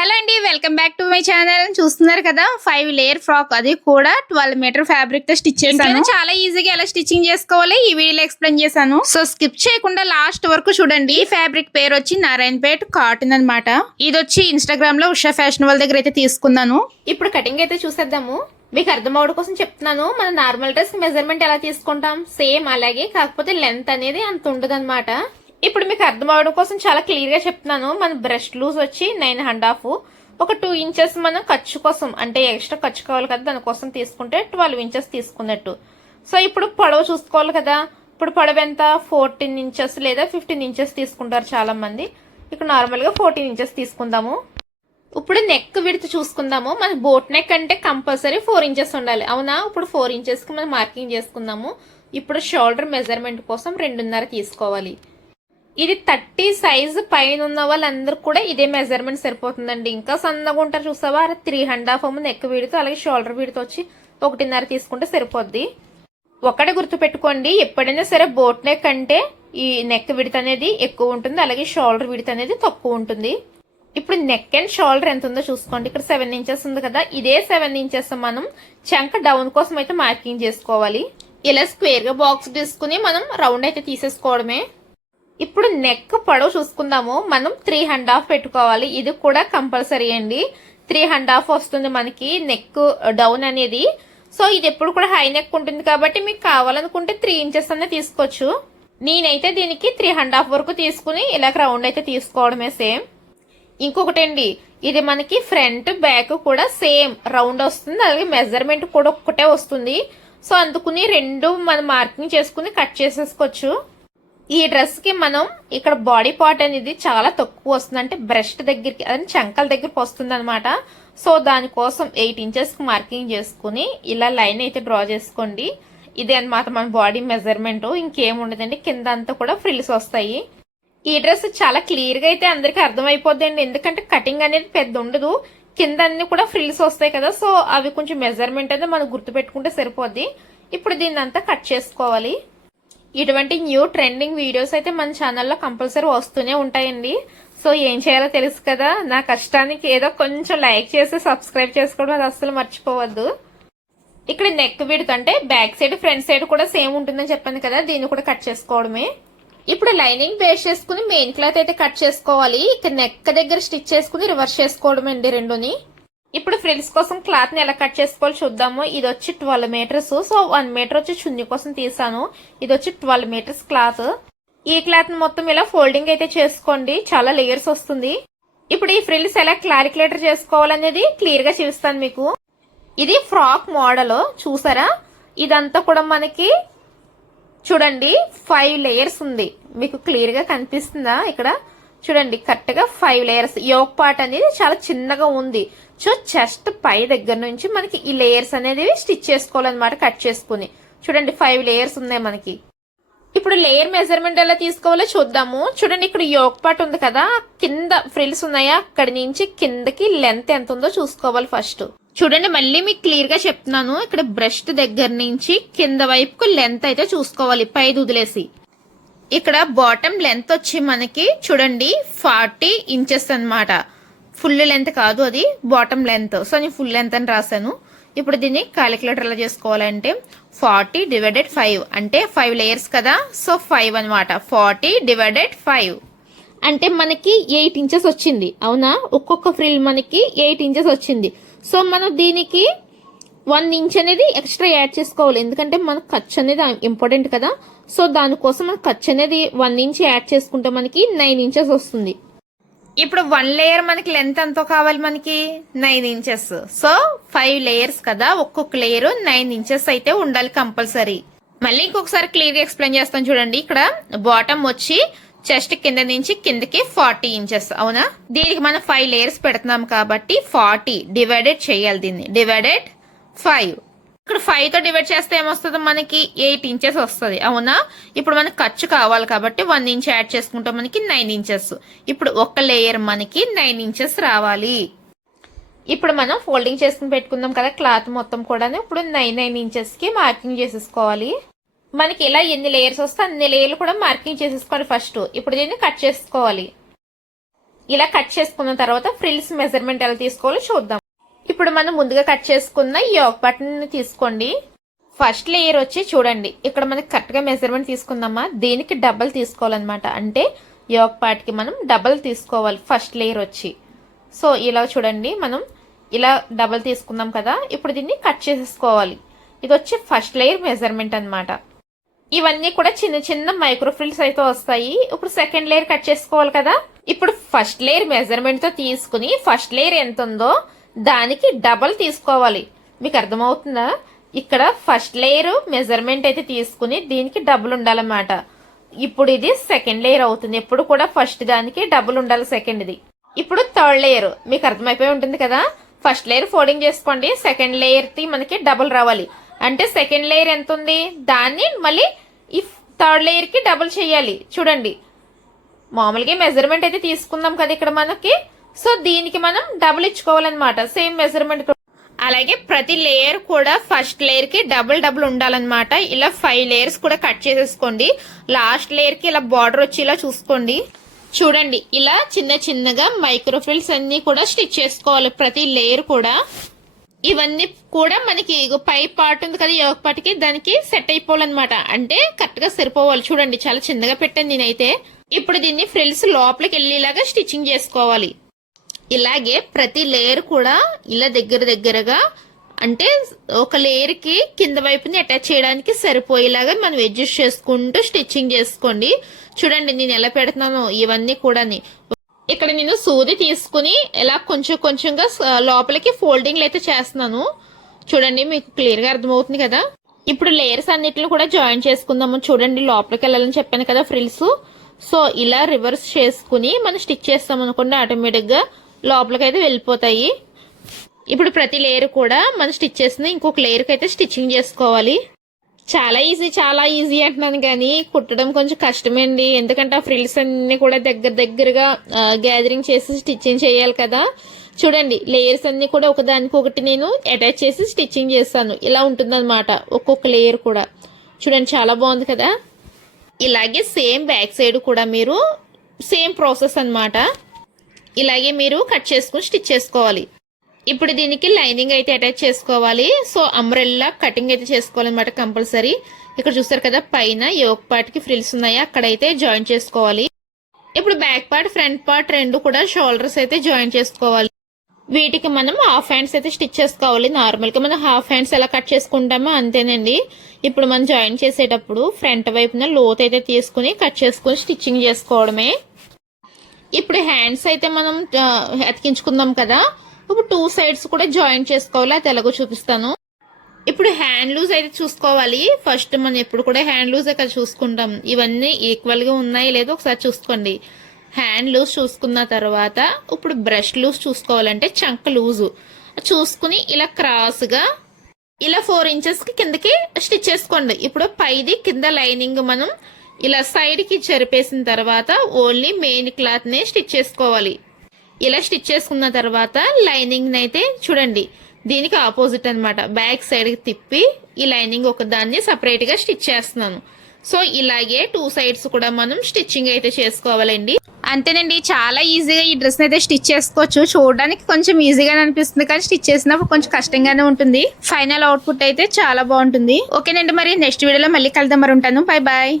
Hello అండి, welcome back to my channel. చూస్తున్నారు కదా 5 లేయర్ ఫ్రాక్, అది కూడా 12 మీటర్ ఫ్యాబ్రిక్ తో స్టిచ్ చేశాను. చాలా ఈజీగా ఎలా స్టిచ్చింగ్ చేసుకోవాలి ఈ వీడియోలో ఎక్స్ప్లెయిన్ చేశాను. సో స్కిప్ చేయకుండా లాస్ట్ వరకు చూడండి. ఈ ఫ్యాబ్రిక్ పేరు వచ్చి నారాయణపేట్ కాటన్ అన్నమాట. ఇది వచ్చి ఇన్స్టాగ్రామ్ లో ఉషా ఫ్యాషన్ వాళ్ళ దగ్గర అయితే తీసుకున్నాను. ఇప్పుడు కటింగ్ అయితే చూసేద్దాము. మీకు అర్థం అవడం కోసం చెప్తున్నాను. మన నార్మల్ డ్రెస్ మెజర్మెంట్ ఎలా తీసుకుంటాం సేమ్ అలాగే, కాకపోతే లెంత్ అనేది అంత ఉండదు. ఇప్పుడు మీకు అర్థం అవడం కోసం చాలా క్లియర్ గా చెప్తున్నాను. మన బ్రెస్ట్ లూజ్ వచ్చి 9.5, ఒక 2 ఇంచెస్ మనం ఖర్చు కోసం, అంటే ఎక్స్ట్రా ఖర్చు కావాలి కదా, దానికోసం తీసుకుంటే 12 ఇంచెస్ తీసుకున్నట్టు. సో ఇప్పుడు పొడవు చూసుకోవాలి కదా. ఇప్పుడు పొడవు ఎంత, 14 ఇంచెస్ లేదా 15 ఇంచెస్ తీసుకుంటారు చాలా మంది. ఇక్కడ నార్మల్ గా 14 ఇంచెస్ తీసుకుందాము. ఇప్పుడు నెక్ విడ్త్ చూసుకుందాము. మన బోట్ నెక్ అంటే కంపల్సరీ 4 ఇంచెస్ ఉండాలి, అవునా? ఇప్పుడు 4 ఇంచెస్ కి మనం మార్కింగ్ చేసుకుందాము. ఇప్పుడు షోల్డర్ మెజర్మెంట్ కోసం 2.5 తీసుకోవాలి. ఇది 30 సైజు పైన ఉన్న వాళ్ళందరూ కూడా ఇదే మెజర్మెంట్ సరిపోతుందండి. ఇంకా సన్నగా ఉంటారు చూసావా, 3.5 నెక్ విడ్త్, అలాగే షోల్డర్ విడ్త్ వచ్చి 1.5 తీసుకుంటే సరిపోద్ది. ఒకటి గుర్తు పెట్టుకోండి, ఎప్పుడైనా సరే బోట్ నెక్ అంటే ఈ నెక్ విడ్త్ అనేది ఎక్కువ ఉంటుంది, అలాగే షోల్డర్ విడ్త్ అనేది తక్కువ ఉంటుంది. ఇప్పుడు నెక్ అండ్ షోల్డర్ ఎంత ఉందో చూసుకోండి. ఇక్కడ 7 ఇంచెస్ ఉంది కదా, ఇదే 7 ఇంచెస్ మనం చంక డౌన్ కోసం అయితే మార్కింగ్ చేసుకోవాలి. ఇలా స్క్వేర్ గా బాక్స్ తీసుకుని మనం రౌండ్ అయితే తీసేసుకోవడమే. ఇప్పుడు నెక్ పొడవు చూసుకుందాము. మనం 3.5 పెట్టుకోవాలి. ఇది కూడా కంపల్సరీ అండి. 3.5 వస్తుంది మనకి నెక్ డౌన్ అనేది. సో ఇది ఎప్పుడు కూడా హై నెక్ ఉంటుంది కాబట్టి మీకు కావాలనుకుంటే 3 ఇంచెస్ అనే తీసుకోవచ్చు. నేనైతే దీనికి 3.5 వరకు తీసుకుని ఇలా రౌండ్ అయితే తీసుకోవడమే సేమ్. ఇంకొకటి అండి, ఇది మనకి ఫ్రంట్ బ్యాక్ కూడా సేమ్ రౌండ్ వస్తుంది, అలాగే మెజర్మెంట్ కూడా ఒక్కటే వస్తుంది. సో అందుకుని రెండు మనం మార్కింగ్ చేసుకుని కట్ చేసేసుకోవచ్చు. ఈ డ్రెస్ కి మనం ఇక్కడ బాడీ పార్ట్ అనేది చాలా తక్కువ వస్తుంది, అంటే బ్రెస్ట్ దగ్గరికి అదే చంకల దగ్గరికి వస్తుంది అనమాట. సో దానికోసం 8 ఇంచెస్ కి మార్కింగ్ చేసుకుని ఇలా లైన్ అయితే డ్రా చేసుకోండి. ఇదే అనమాట మన బాడీ మెజర్మెంట్, ఇంకేం ఉండదండి. కింద అంతా కూడా ఫ్రిల్స్ వస్తాయి. ఈ డ్రెస్ చాలా క్లియర్ గా అయితే అందరికి అర్థమైపోద్దండి, ఎందుకంటే కటింగ్ అనేది పెద్ద ఉండదు, కింద అన్ని కూడా ఫ్రిల్స్ వస్తాయి కదా. సో అవి కొంచెం మెజర్మెంట్ అనేది మనం గుర్తు పెట్టుకుంటే సరిపోద్ది. ఇప్పుడు దీన్ని అంతా కట్ చేసుకోవాలి. ఇటువంటి న్యూ ట్రెండింగ్ వీడియోస్ అయితే మన ఛానల్లో కంపల్సరీ వస్తూనే ఉంటాయండి. సో ఏం చేయాలో తెలుసు కదా, నా కష్టానికి ఏదో కొంచెం లైక్ చేసి సబ్స్క్రైబ్ చేసుకోవడం అది అస్సలు మర్చిపోవద్దు. ఇక్కడ నెక్ విడ్త్ అంటే బ్యాక్ సైడ్ ఫ్రంట్ సైడ్ కూడా సేమ్ ఉంటుందని చెప్పాను కదా, దీన్ని కూడా కట్ చేసుకోవడమే. ఇప్పుడు లైనింగ్ బేస్ చేసుకుని మెయిన్ క్లాత్ అయితే కట్ చేసుకోవాలి. ఇక్కడ నెక్ దగ్గర స్టిచ్ చేసుకుని రివర్స్ చేసుకోవడం అండి రెండుని. ఇప్పుడు ఫ్రిల్స్ కోసం క్లాత్ ని ఎలా కట్ చేసుకోవాలో చూద్దాము. ఇది వచ్చి 12 మీటర్స్. సో 1 మీటర్ వచ్చి చున్నీ కోసం తీసాను. ఇది వచ్చి 12 మీటర్స్ క్లాత్. ఈ క్లాత్ ని మొత్తం ఇలా ఫోల్డింగ్ అయితే చేసుకోండి, చాలా లేయర్స్ వస్తుంది. ఇప్పుడు ఈ ఫ్రిల్స్ ఎలా క్లారిక్యులేటర్ చేసుకోవాలనేది క్లియర్ గా చూపిస్తాను మీకు. ఇది ఫ్రాక్ మోడల్ చూసారా, ఇదంతా కూడా మనకి చూడండి 5 లేయర్స్ ఉంది. మీకు క్లియర్ గా కనిపిస్తుందా? ఇక్కడ చూడండి కరెక్ట్ గా 5 లేయర్స్. యోక్ పార్ట్ అనేది చాలా చిన్నగా ఉంది. సో చెస్ట్ పై దగ్గర నుంచి మనకి ఈ లేయర్స్ అనేది స్టిచ్ చేసుకోవాలన్నమాట, కట్ చేసుకుని. చూడండి 5 లేయర్స్ ఉన్నాయి మనకి. ఇప్పుడు లేయర్ మెజర్మెంట్ ఎలా తీసుకోవాలో చూద్దాము. చూడండి ఇక్కడ యోక్ పార్ట్ ఉంది కదా, కింద ఫ్రిల్స్ ఉన్నాయా, అక్కడి నుంచి కిందకి లెంత్ ఎంత ఉందో చూసుకోవాలి ఫస్ట్. చూడండి మళ్ళీ మీకు క్లియర్ గా చెప్తున్నాను, ఇక్కడ బ్రెస్ట్ దగ్గర నుంచి కింద వైపుకు లెంత్ అయితే చూసుకోవాలి పైది వదిలేసి. ఇక్కడ బాటమ్ లెంత్ వచ్చి మనకి చూడండి 40 ఇంచెస్ అనమాట. ఫుల్ లెంత్ కాదు, అది బాటమ్ లెంత్. సో నేను ఫుల్ లెంత్ అని రాశాను. ఇప్పుడు దీన్ని క్యాలిక్యులేటర్ ఎలా చేసుకోవాలంటే 40 డివైడెడ్ 5 అంటే 5 లేయర్స్ కదా, సో 5 అనమాట. 40 డివైడెడ్ 5 అంటే మనకి 8 ఇంచెస్ వచ్చింది, అవునా? ఒక్కొక్క ఫ్రిల్ మనకి 8 ఇంచెస్ వచ్చింది. సో మనం దీనికి 1 ఇంచ్ అనేది ఎక్స్ట్రా యాడ్ చేసుకోవాలి, ఎందుకంటే మనకు ఖర్చు అనేది ఇంపార్టెంట్ కదా. సో దానికోసం మన ఖర్చు అనేది 1 ఇంచ్ యాడ్ చేసుకుంటే మనకి 9 ఇంచెస్ వస్తుంది. ఇప్పుడు 1 లేయర్ మనకి లెంత్ ఎంతో కావాలి, మనకి 9 ఇంచెస్. సో 5 లేయర్స్ కదా, ఒక్కొక్క లేయర్ 9 ఇంచెస్ అయితే ఉండాలి కంపల్సరీ. మళ్ళీ ఇంకొకసారి క్లియర్ గా ఎక్స్ప్లెయిన్ చేస్తాను చూడండి. ఇక్కడ బాటమ్ వచ్చి చెస్ట్ కింద నుంచి కిందకి 40 ఇంచెస్, అవునా? దీనికి మనం 5 లేయర్స్ పెడుతున్నాం కాబట్టి 40 డివైడెడ్ చేయాలి, దీన్ని డివైడెడ్ 5. ఇక్కడ 5 తో డివైడ్ చేస్తే ఏమొస్తుంది మనకి 8 ఇంచెస్ వస్తుంది, అవునా? ఇప్పుడు మనకి ఖర్చు కావాలి కాబట్టి 1 ఇంచ్ యాడ్ చేసుకుంటే మనకి 9 ఇంచెస్. ఇప్పుడు ఒక లేయర్ మనకి 9 ఇంచెస్ రావాలి. ఇప్పుడు మనం ఫోల్డింగ్ చేసుకుని పెట్టుకుందాం కదా క్లాత్ మొత్తం కూడా. ఇప్పుడు 9 ఇంచెస్ కి మార్కింగ్ చేసేసుకోవాలి. మనకి ఇలా ఎన్ని లేయర్స్ వస్తే అన్ని లేయర్లు కూడా మార్కింగ్ చేసేసుకోవాలి ఫస్ట్. ఇప్పుడు దీన్ని కట్ చేసుకోవాలి. ఇలా కట్ చేసుకున్న తర్వాత ఫ్రిల్స్ మెజర్మెంట్ ఎలా తీసుకోవాలో చూద్దాం. ఇప్పుడు మనం ముందుగా కట్ చేసుకున్న ఈ యోక్ పార్ట్ ని తీసుకోండి. ఫస్ట్ లేయర్ వచ్చి చూడండి, ఇక్కడ మనకి కరెక్ట్ గా మెజర్మెంట్ తీసుకుందామా, దీనికి డబల్ తీసుకోవాలన్నమాట. అంటే యోక్ పార్ట్ కి మనం డబల్ తీసుకోవాలి ఫస్ట్ లేయర్ వచ్చి. సో ఇలా చూడండి, మనం ఇలా డబల్ తీసుకున్నాం కదా, ఇప్పుడు దీన్ని కట్ చేసేసుకోవాలి. ఇది వచ్చి ఫస్ట్ లేయర్ మెజర్మెంట్ అన్నమాట. ఇవన్నీ కూడా చిన్న చిన్న మైక్రో ఫ్రిల్స్ అయితే వస్తాయి. ఇప్పుడు సెకండ్ లేయర్ కట్ చేసుకోవాలి కదా. ఇప్పుడు ఫస్ట్ లేయర్ మెజర్మెంట్ తో తీసుకుని ఫస్ట్ లేయర్ ఎంత ఉందో దానికి డబల్ తీసుకోవాలి. మీకు అర్థమవుతుందా? ఇక్కడ ఫస్ట్ లేయర్ మెజర్మెంట్ అయితే తీసుకుని దీనికి డబుల్ ఉండాలన్నమాట. ఇప్పుడు ఇది సెకండ్ లేయర్ అవుతుంది. ఎప్పుడు కూడా ఫస్ట్ దానికి డబుల్ ఉండాలి సెకండ్ది. ఇప్పుడు థర్డ్ లేయర్ మీకు అర్థమైపోయి ఉంటుంది కదా. ఫస్ట్ లేయర్ ఫోల్డింగ్ చేసుకోండి, సెకండ్ లేయర్ కి మనకి డబుల్ రావాలి. అంటే సెకండ్ లేయర్ ఎంత ఉంది దాన్ని మళ్ళీ ఈ థర్డ్ లేయర్ కి డబుల్ చేయాలి. చూడండి, మామూలుగా మెజర్మెంట్ అయితే తీసుకుందాం కదా ఇక్కడ మనకి. సో దీనికి మనం డబుల్ ఇచ్చుకోవాలన్నమాట, సేమ్ మెజర్మెంట్. అలాగే ప్రతి లేయర్ కూడా ఫస్ట్ లేయర్ కి డబుల్ డబుల్ ఉండాలన్నమాట. ఇలా 5 లేయర్స్ కూడా కట్ చేసేసుకోండి. లాస్ట్ లేయర్ కి ఇలా బార్డర్ వచ్చి ఇలా చూసుకోండి. చూడండి, ఇలా చిన్న చిన్నగా మైక్రో ఫ్రిల్స్ అన్ని కూడా స్టిచ్ చేసుకోవాలి ప్రతి లేయర్ కూడా. ఇవన్నీ కూడా మనకి పై పార్ట్ ఉంది కదా యోక్ పార్ట్ కి, దానికి సెట్ అయిపోవాలన్నమాట. అంటే కరెక్ట్ గా సరిపోవాలి. చూడండి, చాలా చిన్నగా పెట్టాను నేనైతే. ఇప్పుడు దీన్ని ఫ్రిల్స్ లోపలికి వెళ్ళేలాగా స్టిచ్చింగ్ చేసుకోవాలి. ఇలాగే ప్రతి లేయర్ కూడా ఇలా దగ్గరగా, అంటే ఒక లేయర్ కి కింద వైపుని అటాచ్ చేయడానికి సరిపోయేలాగా మనం అడ్జస్ట్ చేసుకుంటూ స్టిచ్చింగ్ చేసుకోండి. చూడండి నేను ఎలా పెడుతున్నానో ఇవన్నీ కూడా. ఇక్కడ నేను సూది తీసుకుని ఇలా కొంచెంగా లోపలికి ఫోల్డింగ్లు అయితే చేస్తున్నాను. చూడండి, మీకు క్లియర్ గా అర్థమవుతుంది కదా. ఇప్పుడు లేయర్స్ అన్నిటిని కూడా జాయిన్ చేసుకుందాము. చూడండి, లోపలికి వెళ్ళాలని చెప్పాను కదా ఫ్రిల్స్. సో ఇలా రివర్స్ చేసుకుని మనం స్టిచ్ చేస్తాం అనుకోండి, ఆటోమేటిక్ గా లోపలికి అయితే వెళ్ళిపోతాయి. ఇప్పుడు ప్రతి లేయర్ కూడా మనం స్టిచ్ చేసిన ఇంకొక లేయర్ కి అయితే స్టిచ్చింగ్ చేసుకోవాలి. చాలా ఈజీ అంటున్నాను కానీ కుట్టడం కొంచెం కష్టమేండి. ఎందుకంటే ఆ ఫ్రిల్స్ అన్ని కూడా దగ్గరగా గ్యాదరింగ్ చేసి స్టిచ్చింగ్ చేయాలి కదా. చూడండి, లేయర్స్ అన్ని కూడా ఒకదానికొకటి నేను అటాచ్ చేసి స్టిచ్చింగ్ చేస్తాను. ఇలా ఉంటుందన్నమాట ఒక్కొక్క లేయర్ కూడా. చూడండి, చాలా బాగుంది కదా. ఇలాగే సేమ్ బ్యాక్ సైడ్ కూడా మీరు సేమ్ ప్రాసెస్ అన్నమాట. ఇలాగే మీరు కట్ చేసుకుని స్టిచ్ చేసుకోవాలి. ఇప్పుడు దీనికి లైనింగ్ అయితే అటాచ్ చేసుకోవాలి. సో అంబ్రెల్లా కటింగ్ అయితే చేసుకోవాలన్నమాట కంపల్సరీ. ఇక్కడ చూస్తారు కదా, పైన యోక్ పార్ట్ కి ఫ్రిల్స్ ఉన్నాయి, అక్కడైతే జాయిన్ చేసుకోవాలి. ఇప్పుడు బ్యాక్ పార్ట్ ఫ్రంట్ పార్ట్ రెండు కూడా షోల్డర్స్ అయితే జాయిన్ చేసుకోవాలి. వీటికి మనం హాఫ్ హ్యాండ్స్ అయితే స్టిచ్ చేసుకోవాలి. నార్మల్ గా మనం హాఫ్ హ్యాండ్స్ ఎలా కట్ చేసుకుంటామో అంతేనండి. ఇప్పుడు మనం జాయిన్ చేసేటప్పుడు ఫ్రంట్ వైపున లోత్ అయితే తీసుకుని కట్ చేసుకుని స్టిచ్చింగ్ చేసుకోవడమే. ఇప్పుడు హ్యాండ్స్ అయితే మనం అతికించుకుందాం కదా. ఇప్పుడు 2 సైడ్స్ కూడా జాయిన్ చేసుకోవాలి. అది ఎలాగో చూపిస్తాను. ఇప్పుడు హ్యాండ్ లూజ్ అయితే చూసుకోవాలి. ఫస్ట్ మనం ఎప్పుడు కూడా హ్యాండ్ లూజ్ ఇక్కడ చూసుకుంటాం. ఇవన్నీ ఈక్వల్ గా ఉన్నాయి లేదో ఒకసారి చూసుకోండి. హ్యాండ్ లూజ్ చూసుకున్న తర్వాత ఇప్పుడు బ్రష్ లూజ్ చూసుకోవాలంటే చంక లూజు చూసుకుని ఇలా క్రాస్ గా ఇలా 4 ఇంచెస్ కి కిందకి స్టిచ్ చేసుకోండి. ఇప్పుడు పైది కింద లైనింగ్ మనం ఇలా సైడ్ కి చెరిపేసిన తర్వాత ఓన్లీ మెయిన్ క్లాత్ నే స్టిచ్ చేసుకోవాలి. ఇలా స్టిచ్ చేసుకున్న తర్వాత లైనింగ్ అయితే చూడండి, దీనికి ఆపోజిట్ అన్నమాట. బ్యాక్ సైడ్ కి తిప్పి ఈ లైనింగ్ ఒక దాన్ని సపరేట్ గా స్టిచ్ చేస్తున్నాను. సో ఇలాగే 2 సైడ్స్ కూడా మనం స్టిచ్చింగ్ అయితే చేసుకోవాలండి. అంతేనండి, చాలా ఈజీగా ఈ డ్రెస్ అయితే స్టిచ్ చేసుకోవచ్చు. చూడడానికి కొంచెం ఈజీగానే అనిపిస్తుంది కానీ స్టిచ్ చేసినప్పుడు కొంచెం కష్టంగానే ఉంటుంది. ఫైనల్ అవుట్పుట్ అయితే చాలా బాగుంటుంది. ఓకేనండి, మరి నెక్స్ట్ వీడియోలో మళ్ళీ కలుద్దాం. మరి ఉంటాను. Bye bye.